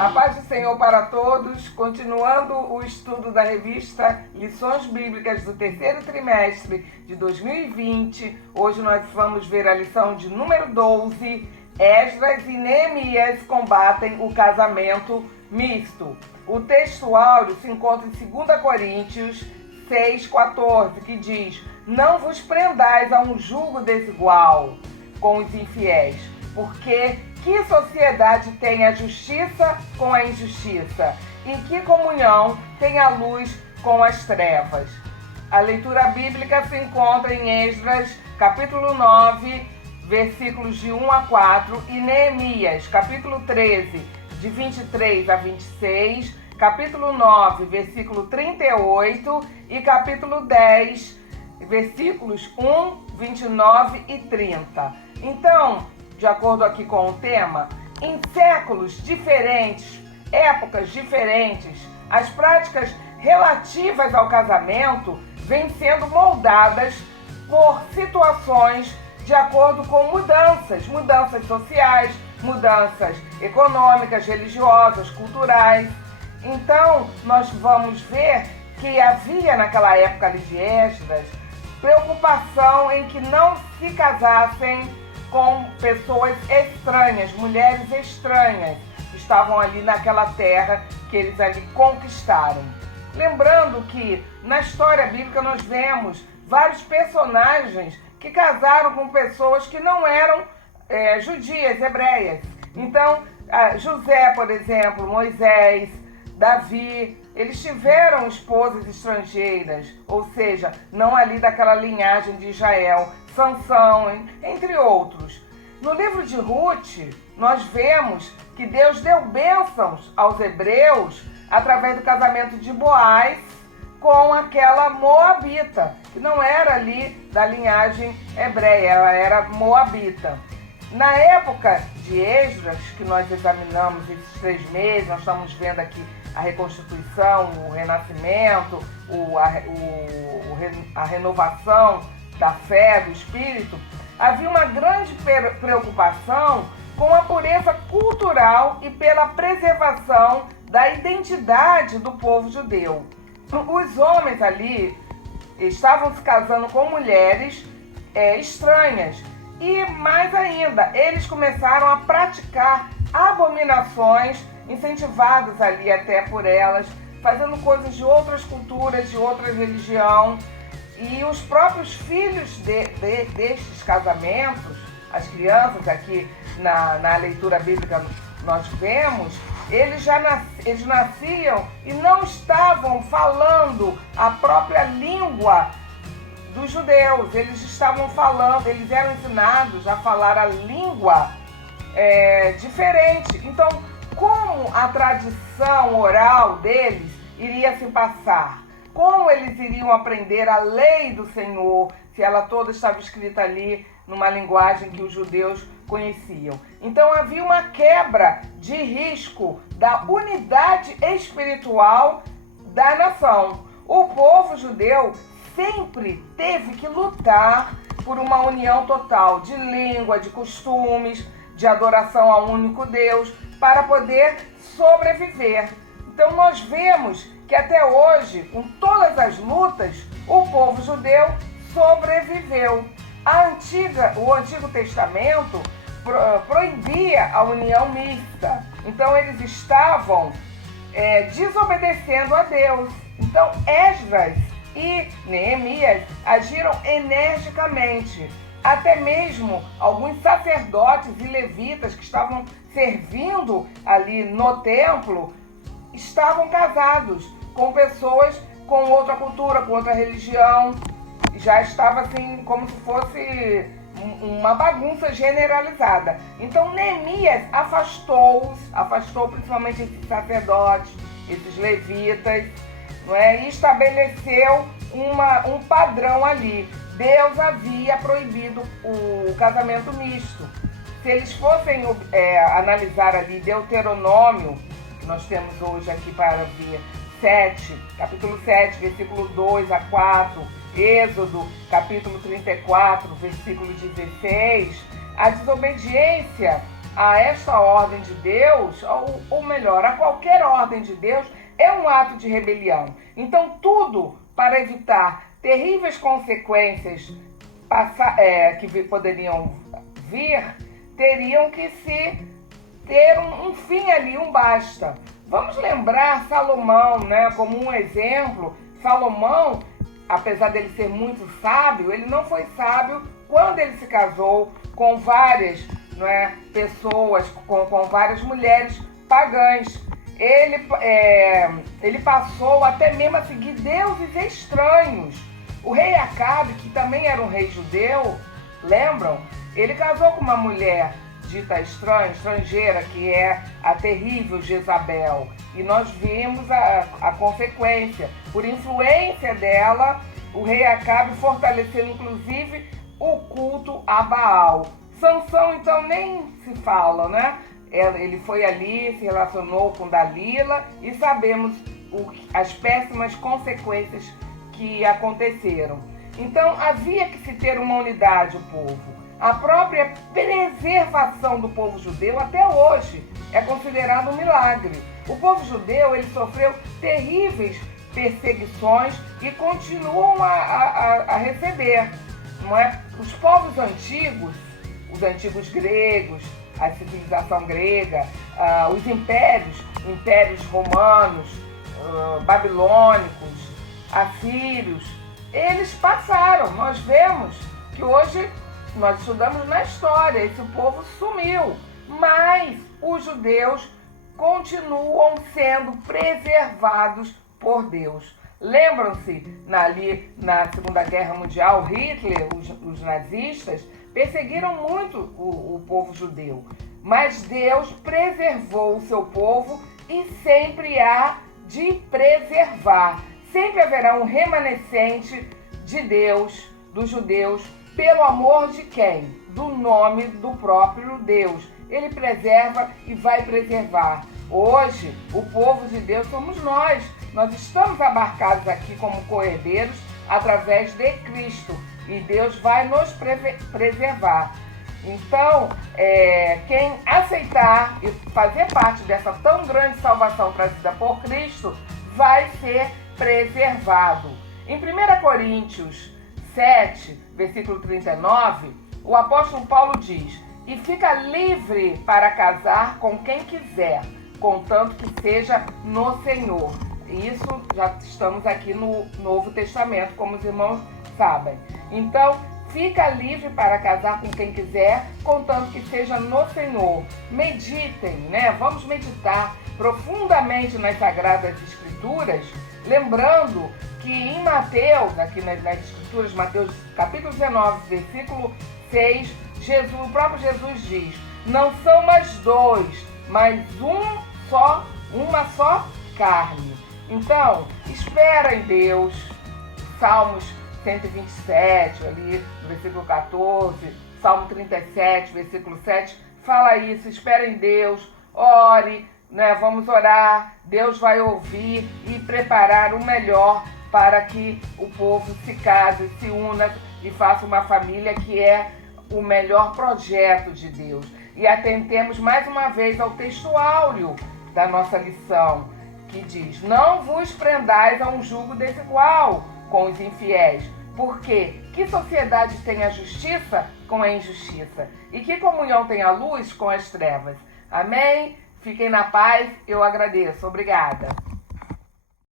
A paz do Senhor para todos, continuando o estudo da revista Lições Bíblicas do terceiro trimestre de 2020. Hoje nós vamos ver a lição de número 12, Esdras e Neemias combatem o casamento misto. O texto áureo se encontra em 2 Coríntios 6,14, que diz: não vos prendais a um jugo desigual com os infiéis, porque que sociedade tem a justiça com a injustiça? Em que comunhão tem a luz com as trevas? A leitura bíblica se encontra em Esdras, capítulo 9, versículos de 1 a 4, e Neemias, capítulo 13, de 23 a 26, capítulo 9, versículo 38, e capítulo 10, versículos 1, 29 e 30. Então, de acordo aqui com o tema, em séculos diferentes, épocas diferentes, as práticas relativas ao casamento vêm sendo moldadas por situações de acordo com mudanças sociais, mudanças econômicas, religiosas, culturais. Então, nós vamos ver que havia naquela época ali de Esdras preocupação em que não se casassem com pessoas estranhas, mulheres estranhas, que estavam ali naquela terra que eles ali conquistaram. Lembrando que na história bíblica nós vemos vários personagens que casaram com pessoas que não eram judias, hebreias. Então, José, por exemplo, Moisés, Davi, eles tiveram esposas estrangeiras, ou seja, não ali daquela linhagem de Israel, Sansão, entre outros. No livro de Ruth, nós vemos que Deus deu bênçãos aos hebreus através do casamento de Boaz com aquela moabita, que não era ali da linhagem hebreia, ela era moabita. Na época de Esdras, que nós examinamos esses 3 meses, nós estamos vendo aqui a reconstituição, o renascimento, a renovação da fé, do espírito, havia uma grande preocupação com a pureza cultural e pela preservação da identidade do povo judeu. Os homens ali estavam se casando com mulheres estranhas e, mais ainda, eles começaram a praticar abominações incentivadas ali até por elas, fazendo coisas de outras culturas, de outra religião. E os próprios filhos destes casamentos, as crianças aqui na leitura bíblica nós vemos, eles nasciam e não estavam falando a própria língua dos judeus. Eles estavam falando, eles eram ensinados a falar a língua diferente. Então, como a tradição oral deles iria se passar? Como eles iriam aprender a lei do Senhor, se ela toda estava escrita ali numa linguagem que os judeus conheciam? Então havia uma quebra de risco da unidade espiritual da nação. O povo judeu sempre teve que lutar por uma união total de língua, de costumes, de adoração ao único Deus, para poder sobreviver. Então nós vemos que até hoje, com todas as lutas, o povo judeu sobreviveu. O Antigo Testamento proibia a união mista. Então eles estavam desobedecendo a Deus. Então Esdras e Neemias agiram energicamente. Até mesmo alguns sacerdotes e levitas que estavam servindo ali no templo estavam casados com pessoas com outra cultura, com outra religião. Já estava assim como se fosse uma bagunça generalizada. Então Neemias afastou principalmente esses sacerdotes, esses levitas, não é? E estabeleceu um padrão ali. Deus havia proibido o casamento misto. Se eles fossem analisar ali Deuteronômio, que nós temos hoje aqui para ver, capítulo 7, versículo 2 a 4, Êxodo, capítulo 34, versículo 16, a desobediência a esta ordem de Deus, ou melhor, a qualquer ordem de Deus, é um ato de rebelião. Então, tudo para evitar terríveis consequências que poderiam vir, teriam que se ter um fim ali, um basta. Vamos lembrar Salomão, né, como um exemplo. Salomão, apesar dele ser muito sábio, ele não foi sábio quando ele se casou com várias, né, pessoas, com várias mulheres pagãs. Ele passou até mesmo a seguir deuses estranhos. O rei Acabe, que também era um rei judeu, lembram? Ele casou com uma mulher dita estrangeira, que é a terrível Jezabel. E nós vimos a consequência. Por influência dela, o rei Acabe fortaleceu inclusive o culto a Baal. Sansão, então, nem se fala, né? Ele foi ali, se relacionou com Dalila e sabemos as péssimas consequências que aconteceram. Então, havia que se ter uma unidade, o povo. A própria preservação do povo judeu até hoje é considerado um milagre. O povo judeu, ele sofreu terríveis perseguições e continuam a receber. Não é? Os povos antigos, os antigos gregos, a civilização grega, os impérios romanos, babilônicos, assírios, eles passaram. Nós vemos que hoje nós estudamos na história, esse povo sumiu, mas os judeus continuam sendo preservados por Deus. Lembram-se, ali na Segunda Guerra Mundial, Hitler, os nazistas, perseguiram muito o povo judeu, mas Deus preservou o seu povo e sempre há de preservar. Sempre haverá um remanescente de Deus, dos judeus, pelo amor de quem? Do nome do próprio Deus. Ele preserva e vai preservar. Hoje, o povo de Deus somos nós. Nós estamos abarcados aqui como co-herdeiros através de Cristo. E Deus vai nos preservar. Então, quem aceitar e fazer parte dessa tão grande salvação trazida por Cristo, vai ser preservado. Em 1 Coríntios 7, versículo 39, o apóstolo Paulo diz: e fica livre para casar com quem quiser, contanto que seja no Senhor. Isso já estamos aqui no Novo Testamento, como os irmãos sabem. Então, fica livre para casar com quem quiser, contanto que seja no Senhor. Meditem, né? Vamos meditar profundamente nas Sagradas Escrituras, lembrando que em Mateus, aqui nas Escrituras, Mateus capítulo 19, versículo 6, o próprio Jesus diz: não são mais dois, mas uma só carne. Então, espera em Deus. Salmos 127, ali no versículo 14, Salmo 37, versículo 7, fala isso: espera em Deus, ore, né? Vamos orar, Deus vai ouvir e preparar o melhor para que o povo se case, se una e faça uma família, que é o melhor projeto de Deus. E atentemos mais uma vez ao texto áureo da nossa lição, que diz: não vos prendais a um jugo desigual com os infiéis, porque que sociedade tem a justiça com a injustiça? E que comunhão tem a luz com as trevas? Amém? Fiquem na paz, eu agradeço. Obrigada.